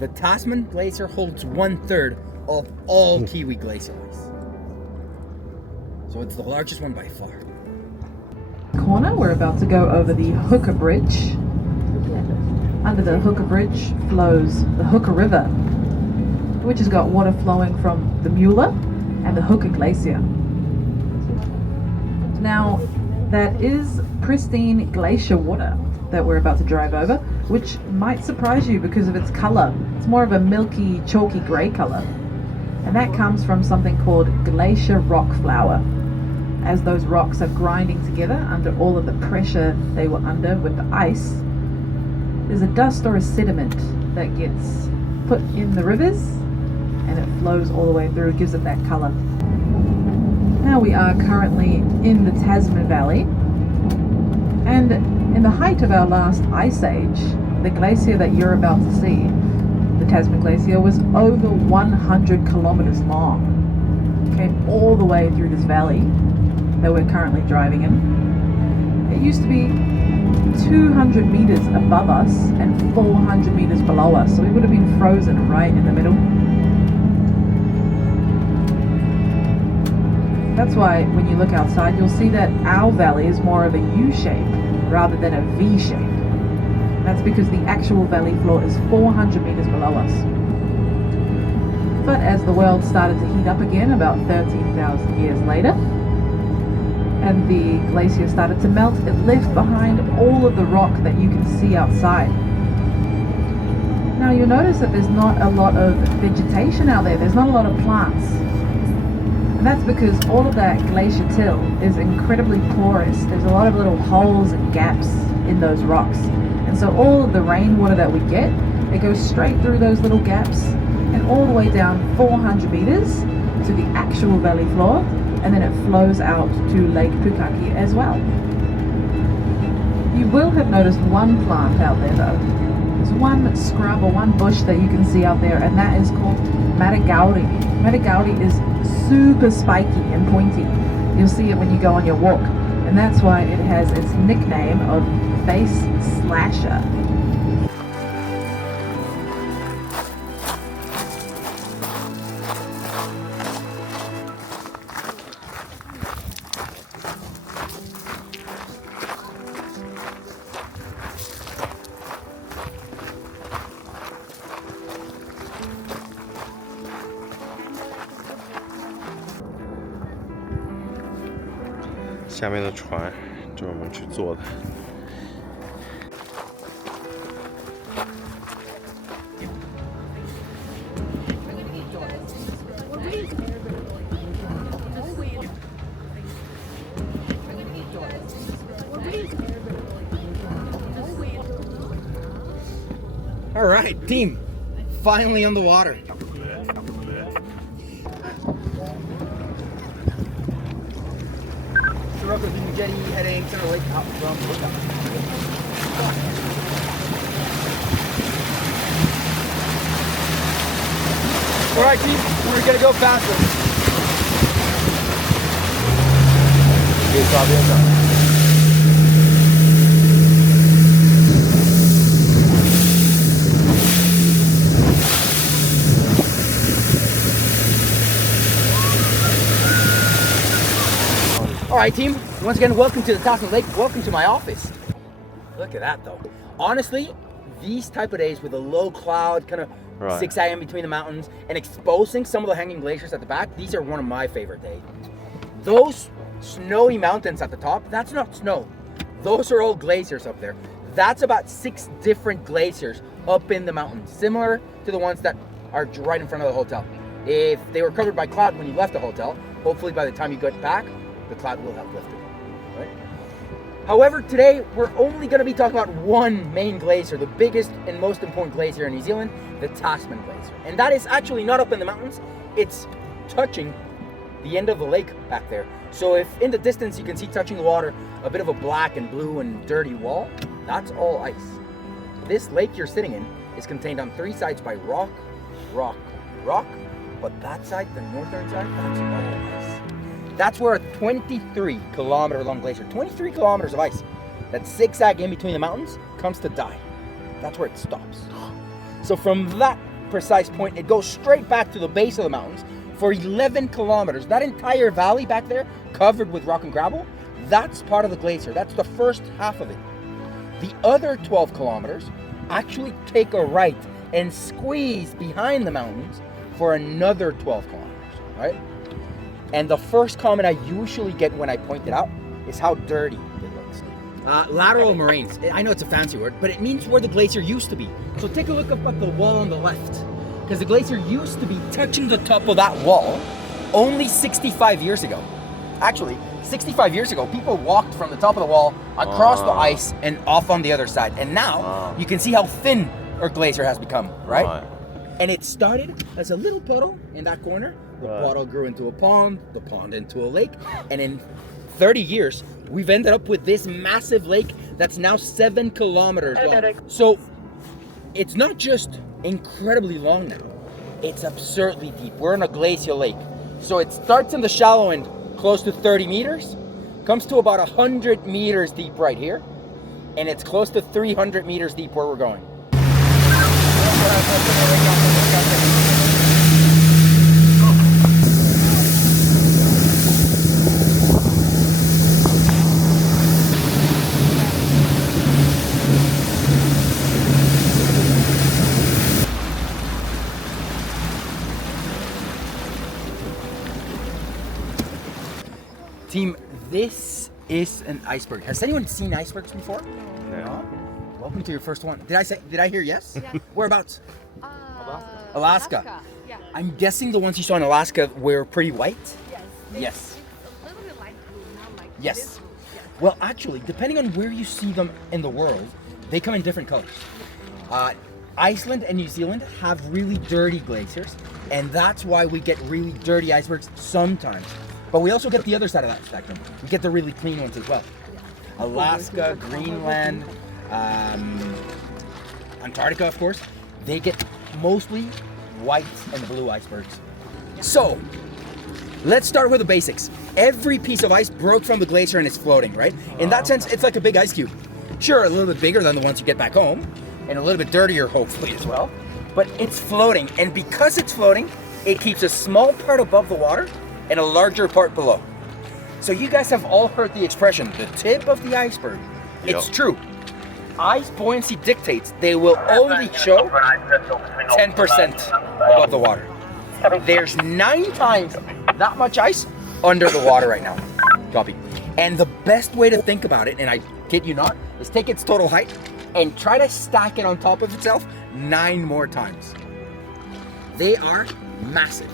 The Tasman Glacier holds 1/3 of all Kiwi glacier ice. So it's the largest one by far. Corner, we're about to go over the Hooker Bridge. Under the Hooker Bridge flows the Hooker River, which has got water flowing from the Mueller and the Hooker Glacier. Now, that is pristine glacier water that we're about to drive over, which might surprise you because of its color. It's more of a milky, chalky gray color. And that comes from something called glacier rock flour. As those rocks are grinding together under all of the pressure they were under with the ice, there's a dust or a sediment that gets put in the rivers and it flows all the way through, gives it that color. Now we are currently in the Tasman Valley, and in the height of our last ice age, the glacier that you're about to see, the Tasman Glacier, was over 100 kilometers long. It came all the way through this valley that we're currently driving in. It used to be 200 meters above us and 400 meters below us, so we would have been frozen right in the middle. That's why when you look outside, you'll see that our valley is more of a U shape rather than a V shape. That's because the actual valley floor is 400 meters below us. But as the world started to heat up again about 13,000 years later, and the glacier started to melt, it left behind all of the rock that you can see outside. Now you'll notice that there's not a lot of vegetation out there, there's not a lot of plants. And that's because all of that glacier till is incredibly porous. There's a lot of little holes and gaps in those rocks. And so all of the rainwater that we get, it goes straight through those little gaps and all the way down 400 meters to the actual valley floor, and then it flows out to Lake Pukaki as well. You will have noticed one plant out there though. There's one scrub or one bush that you can see out there, and that is called Matagauri. Matagauri is super spiky and pointy. You'll see it when you go on your walk, and that's why it has its nickname of Face Slasher.下面的船就是我们去坐的。All right, team, finally on the water. Aoraki being jetty heading center lake out from Lookout. All right, team, we're gonna go faster. Alright team, once again welcome to the Tasman Lake, welcome to my office. Look at that though. Honestly, these type of days with a low cloud kind of zigzagging between the mountains and exposing some of the hanging glaciers at the back, these are one of my favorite days. Those snowy mountains at the top, that's not snow. Those are all glaciers up there. That's about 6 different glaciers up in the mountains, similar to the ones that are right in front of the hotel. If they were covered by cloud when you left the hotel, hopefully by the time you get back, the cloud will have lifted, right? However, today we're only going to be talking about one main glacier, the biggest and most important glacier in New Zealand, the Tasman Glacier. And that is actually not up in the mountains, it's touching the end of the lake back there. So if in the distance you can see touching the water a bit of a black and blue and dirty wall, that's all ice. This lake you're sitting in is contained on 3 sides by rock, rock, rock, but that side, the northern side, that's all ice. That's where a 23-kilometer long glacier, 23 kilometers of ice that zigzag in between the mountains comes to die. That's where it stops. So from that precise point, it goes straight back to the base of the mountains for 11 kilometers. That entire valley back there, covered with rock and gravel, that's part of the glacier. That's the first half of it. The other 12 kilometers actually take a right and squeeze behind the mountains for another 12 kilometers, right? And the first comment I usually get when I point it out is how dirty it looks. Lateral moraines. I know it's a fancy word, but it means where the glacier used to be. So take a look up at the wall on the left, because the glacier used to be touching the top of that wall only 65 years ago. Actually, 65 years ago, people walked from the top of the wall across the ice and off on the other side. And now you can see how thin our glacier has become, right? And it started as a little puddle in that corner. The puddle grew into a pond, the pond into a lake. And in 30 years, we've ended up with this massive lake that's now 7 kilometers long. So it's not just incredibly long now, it's absurdly deep. We're in a glacial lake. So it starts in the shallow end, close to 30 meters, comes to about 100 meters deep right here, and it's close to 300 meters deep where we're going. Team, this is an iceberg. Has anyone seen icebergs before? No. Welcome to your first one. Did I hear yes? Yeah. Whereabouts? Alaska. Yeah. I'm guessing the ones you saw in Alaska were pretty white? Yes. Yes. It's a little bit light blue, not like Yes. this blue. Yeah. Well, actually, depending on where you see them in the world, they come in different colors. Iceland and New Zealand have really dirty glaciers, and that's why we get really dirty icebergs sometimes. But we also get the other side of that spectrum. We get the really clean ones as well. Alaska, Greenland, Antarctica, of course, they get mostly white and blue icebergs. So, let's start with the basics. Every piece of ice broke from the glacier and is floating, right? In that sense, it's like a big ice cube. Sure, a little bit bigger than the ones you get back home, and a little bit dirtier, hopefully, as well. But it's floating, and because it's floating, it keeps a small part above the water and a larger part below. So you guys have all heard the expression, the tip of the iceberg. It's true. Ice buoyancy dictates they will only show 10% above the water. There's 9 times that much ice under the water right now. Copy. And the best way to think about it, and I kid you not, is take its total height and try to stack it on top of itself 9 more times. They are massive.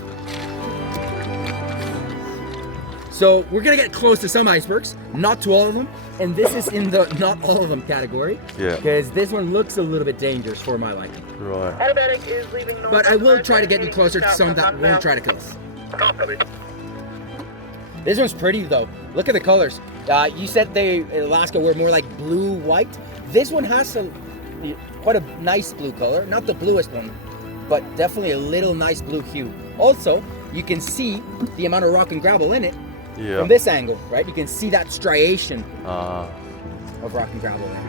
So we're gonna get close to some icebergs, not to all of them, and this is in the not all of them category. Yeah. Because this one looks a little bit dangerous for my liking. Right. Automatic is leaving north. But I will try to get you closer to some that won't try to kill us. Copy. This one's pretty though. Look at the colors. You said they in Alaska were more like blue-white. This one has quite a nice blue color. Not the bluest one, but definitely a little nice blue hue. Also, you can see the amount of rock and gravel in it. Yeah. From this angle, right? You can see that striation Ah. of rock and gravel in it.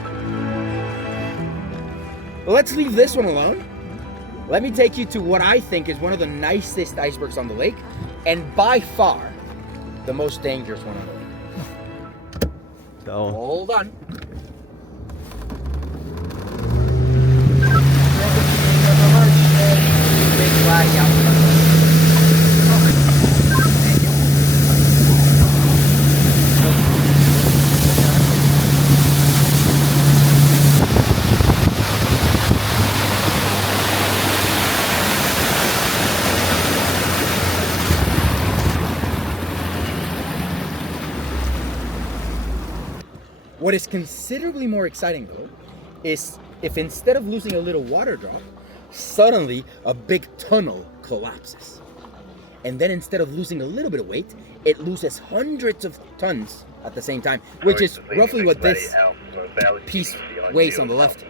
Well, let's leave this one alone. Let me take you to what I think is one of the nicest icebergs on the lake, and by far, the most dangerous one on the lake. That one. Hold on. Big flag out. What is considerably more exciting though is if instead of losing a little water drop, suddenly a big tunnel collapses. And then instead of losing a little bit of weight, it loses hundreds of tons at the same time, which is roughly what this piece weighs on the left.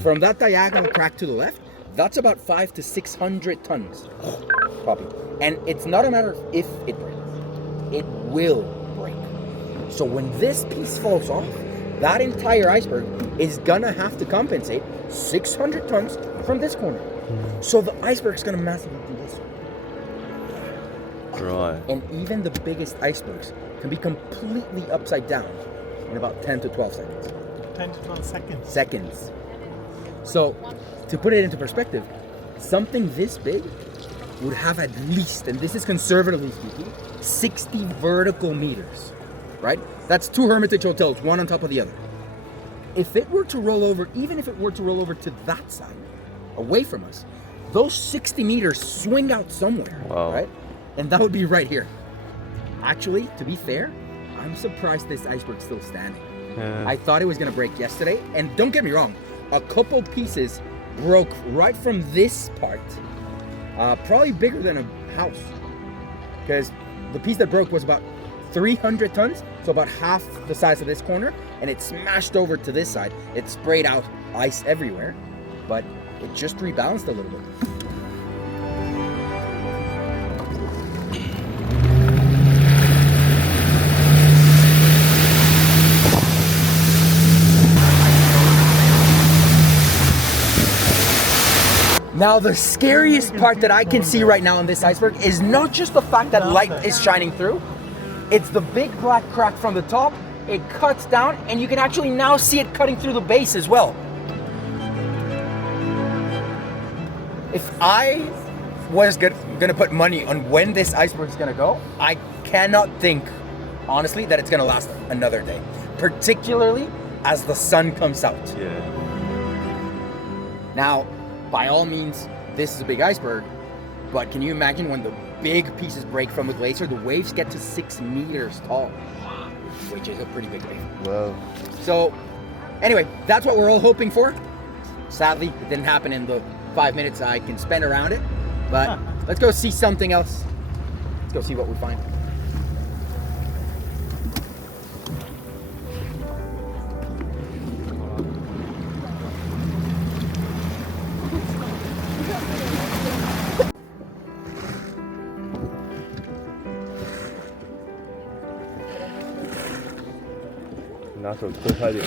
From that diagonal crack to the left, that's about 500 to 600 tons. Copy. And it's not a matter of if it breaks, it will break. So when this piece falls off, that entire iceberg is gonna have to compensate 600 tons from this corner. So the iceberg's gonna massively do this. Right. And even the biggest icebergs can be completely upside down in about 10 to 12 seconds. 10 to 12 seconds. Seconds. So, to put it into perspective, something this big would have at least, and this is conservatively speaking, 60 vertical meters, right? That's 2 Hermitage hotels, one on top of the other. If it were to roll over, even if it were to roll over to that side, away from us, those 60 meters swing out somewhere, right? And that would be right here. Actually, to be fair, I'm surprised this iceberg's still standing. Yeah. I thought it was gonna break yesterday, and don't get me wrong, a couple pieces broke right from this part, probably bigger than a house, because the piece that broke was about 300 tons, so about half the size of this corner, and it smashed over to this side. It sprayed out ice everywhere, but it just rebalanced a little bit. Now the scariest part that I can see right now on this iceberg is not just the fact that light is shining through, it's the big black crack from the top. It cuts down and you can actually now see it cutting through the base as well. If I was gonna put money on when this iceberg is gonna go, I cannot think, honestly, that it's gonna last another day, particularly as the sun comes out. Yeah. Now, by all means, this is a big iceberg, but can you imagine when the big pieces break from the glacier, the waves get to 6 meters tall, which is a pretty big wave. Wow. So, anyway, that's what we're all hoping for. Sadly, it didn't happen in the 5 minutes I can spend around it, but let's go see something else. Let's go see what we find.拿手抠快点。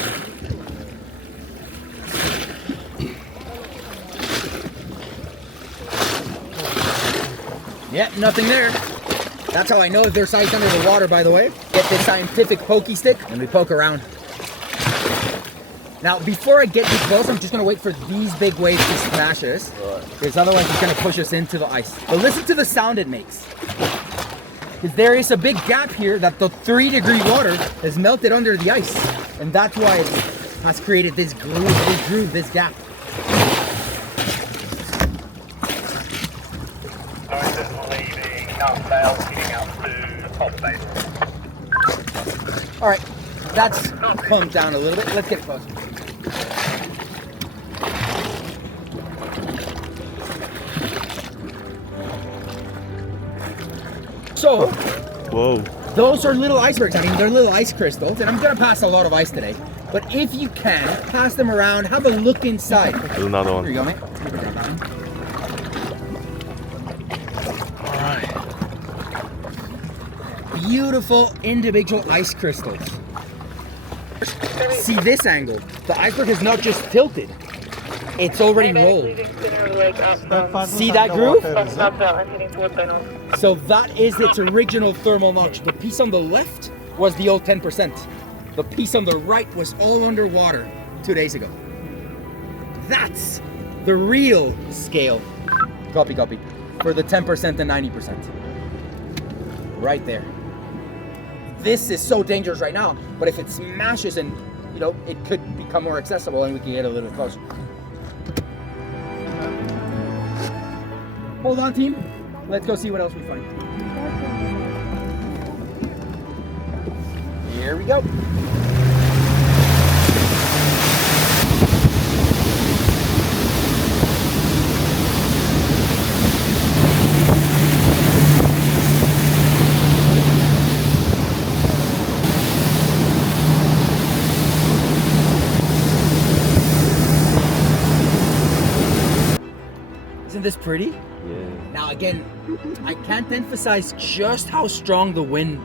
Yeah, nothing there. That's how I know if there's ice under the water, by the way. Get this scientific pokey stick and we poke around. Now, before I get too close, I'm just gonna wait for these big waves to smash us, because otherwise it's gonna push us into the ice. But listen to the sound it makes. Because there is a big gap here that the 3-degree water has melted under the ice. And that's why it has created this groove, this gap. All right, that's calmed down a little bit. Let's get closer. So, Whoa. those are little icebergs. I mean, they're little ice crystals, and I'm gonna pass a lot of ice today. But if you can, pass them around, have a look inside. There's another Here one. you go, mate. You can grab that one. All right. Beautiful individual ice crystals. See this angle. The iceberg is not just tilted. It's already rolled. See that groove? So that is its original thermal notch. The piece on the left was the old 10%. The piece on the right was all underwater 2 days ago. That's the real scale. Copy. For the 10% and 90%. Right there. This is so dangerous right now, but if it smashes and, you know, it could become more accessible and we can get a little closer. Hold on, team. Let's go see what else we find. Here we go. Isn't this pretty? Yeah. Now again, I can't emphasize just how strong the wind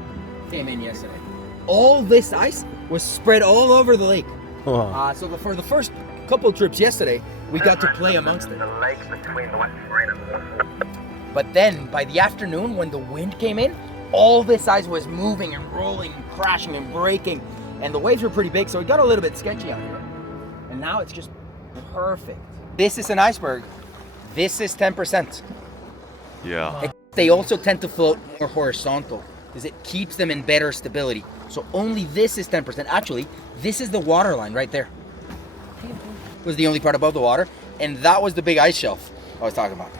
came in yesterday. All this ice was spread all over the lake. Wow. So for the first couple trips yesterday, we got to play amongst it. The lake between the West Marine and Waterfall. But then, by the afternoon, when the wind came in, all this ice was moving and rolling and crashing and breaking. And the waves were pretty big, so it got a little bit sketchy out here. And now it's just perfect. This is an iceberg. This is 10%. Yeah. They also tend to float more horizontal because it keeps them in better stability. So only this is 10%. Actually, this is the water line right there. Was the only part above the water, and that was the big ice shelf I was talking about.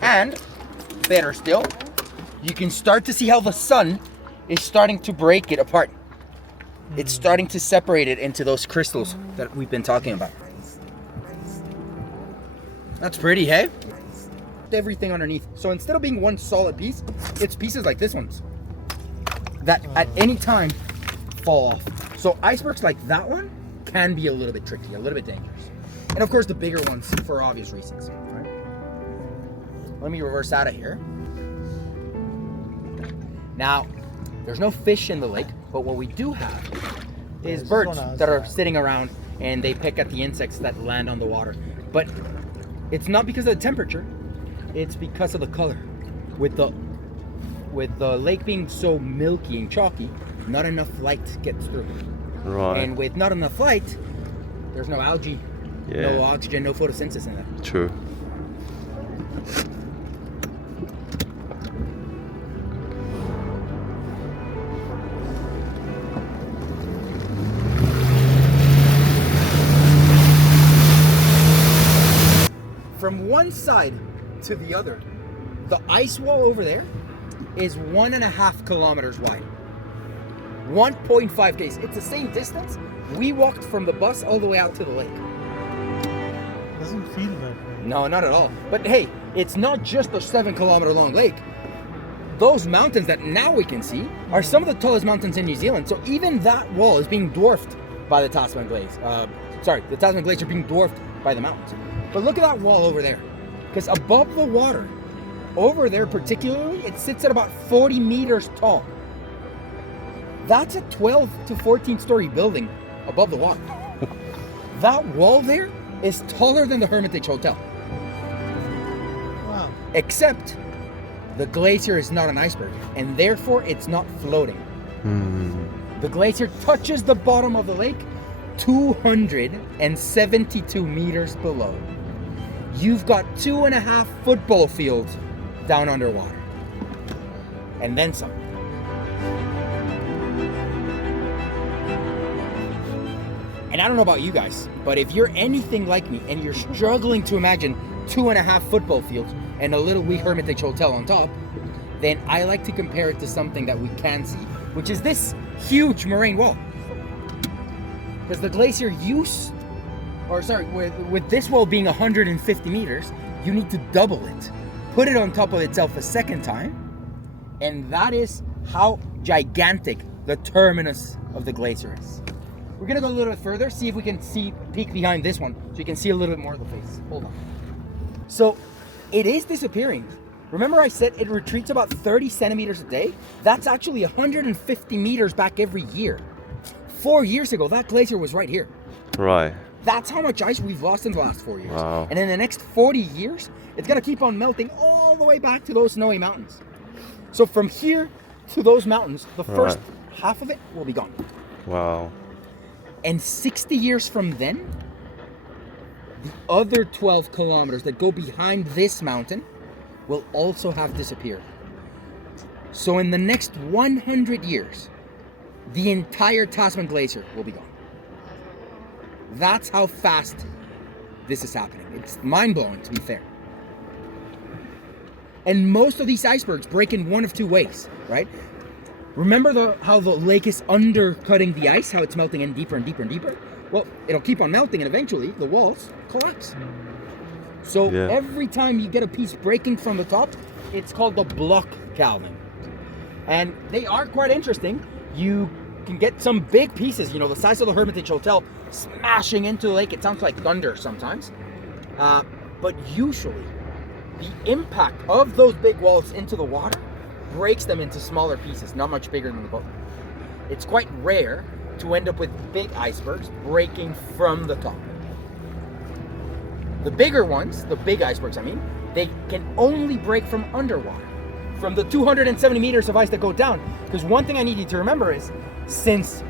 And better still, you can start to see how the sun is starting to break it apart. It's starting to separate it into those crystals that we've been talking about. That's pretty, hey? Everything underneath. So instead of being one solid piece, it's pieces like this ones that at any time fall off. So icebergs like that one can be a little bit tricky, a little bit dangerous. And of course the bigger ones for obvious reasons. Right? Let me reverse out of here. Now, there's no fish in the lake, but what we do have is birds that are sitting around and they pick at the insects that land on the water. But it's not because of the temperature, it's because of the color. With the lake being so milky and chalky, not enough light gets through. Right. And with not enough light, there's no algae, Yeah. no oxygen, no photosynthesis in that. True. From one side to the other, the ice wall over there is 1.5 kilometers wide. 1.5 k's. It's the same distance we walked from the bus all the way out to the lake. Doesn't feel that way. No, not at all. But hey, it's not just a 7-kilometer long lake. Those mountains that now we can see are some of the tallest mountains in New Zealand. So even that wall is being dwarfed by the Tasman Glacier. The Tasman Glacier being dwarfed by the mountains. But look at that wall over there. Because above the water, over there particularly, it sits at about 40 meters tall. That's a 12 to 14 story building above the water. That wall there is taller than the Hermitage Hotel. Wow. Except the glacier is not an iceberg, and therefore it's not floating. The glacier touches the bottom of the lake 272 meters below. You've got 2.5 football fields down underwater. And then some. And I don't know about you guys, but if you're anything like me and you're struggling to imagine 2.5 football fields and a little wee Hermitage Hotel on top, then I like to compare it to something that we can see, which is this huge moraine wall. Because the glacier with this wall being 150 meters, you need to double it, put it on top of itself a second time, and that is how gigantic the terminus of the glacier is. We're gonna go a little bit further, see if we can peek behind this one, so you can see a little bit more of the face. Hold on. So, it is disappearing. Remember I said it retreats about 30 centimeters a day? That's actually 150 meters back every year. 4 years ago, that glacier was right here. Right. That's how much ice we've lost in the last 4 years. Wow. And in the next 40 years, it's gonna keep on melting all the way back to those snowy mountains. So from here to those mountains, the first half of it will be gone. Wow. And 60 years from then, the other 12 kilometers that go behind this mountain will also have disappeared. So in the next 100 years, the entire Tasman Glacier will be gone. That's how fast this is happening. It's mind-blowing, to be fair. And most of these icebergs break in one of two ways, right? Remember how the lake is undercutting the ice, how it's melting in deeper and deeper and deeper? Well, it'll keep on melting and eventually the walls collapse. So every time you get a piece breaking from the top, it's called the block calving. And they are quite interesting. You can get some big pieces, the size of the Hermitage Hotel, smashing into the lake. It sounds like thunder sometimes. But usually, the impact of those big walls into the water breaks them into smaller pieces, not much bigger than the boat. It's quite rare to end up with big icebergs breaking from the top. The bigger ones, the big icebergs, I mean, they can only break from underwater, from the 270 meters of ice that go down. Because one thing I need you to remember is, since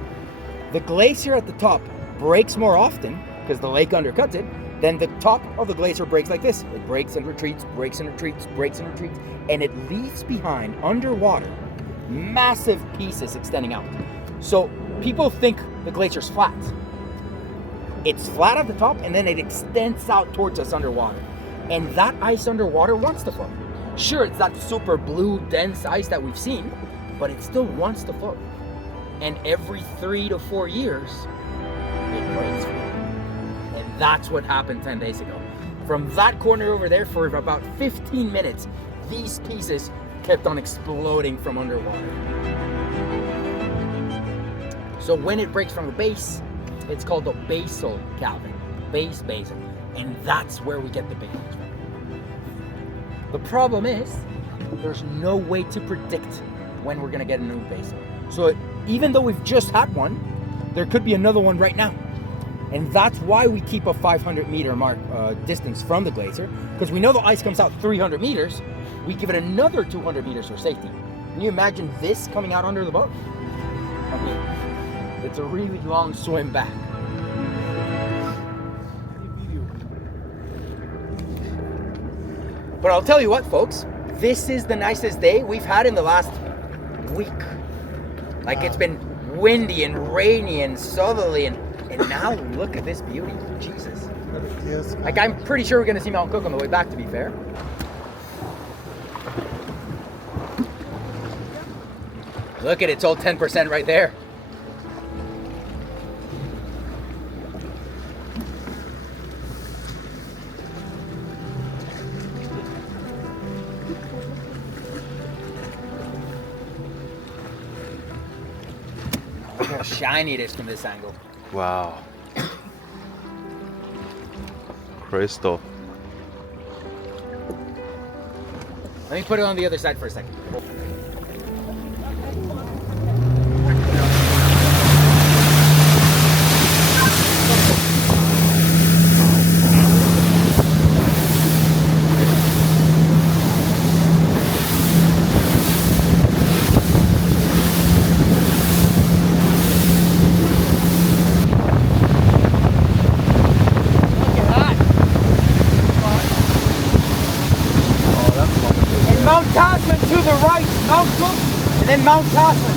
the glacier at the top breaks more often, because the lake undercuts it, then the top of the glacier breaks like this. It breaks and retreats, breaks and retreats, breaks and retreats, and it leaves behind underwater massive pieces extending out. So people think the glacier's flat. It's flat at the top and then it extends out towards us underwater. And that ice underwater wants to float. Sure, it's that super blue, dense ice that we've seen, but it still wants to float. And every 3 to 4 years, it breaks free. And that's what happened 10 days ago. From that corner over there, for about 15 minutes, these pieces kept on exploding from underwater. So when it breaks from the base, it's called the basal calving, basal. And that's where we get the big ones from. The problem is, there's no way to predict when we're gonna get a new basal. So even though we've just had one, there could be another one right now. And that's why we keep a 500 meter mark distance from the glacier, because we know the ice comes out 300 meters, we give it another 200 meters for safety. Can you imagine this coming out under the boat? I mean, it's a really long swim back. But I'll tell you what, folks, this is the nicest day we've had in the last week. Like, it's been windy and rainy and southerly, and now look at this beauty. Jesus. Like, I'm pretty sure we're gonna see Mount Cook on the way back, to be fair. Look at it, it's all 10% right there. Look how shiny it is from this angle. Wow. Crystal. Let me put it on the other side for a second. Mount Tasman to the right, Mount Cook, and then Mount Tasman.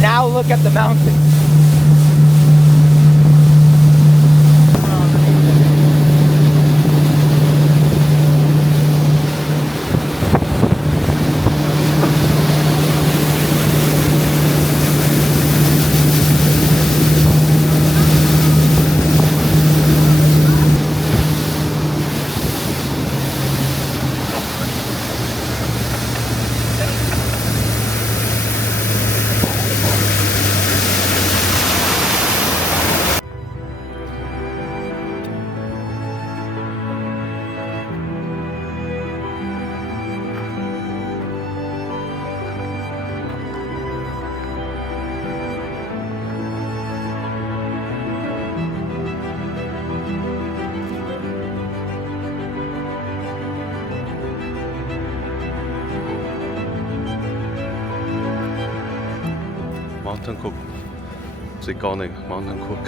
Now look at the mountains. Mountain Cook，最高那个 Mountain Cook。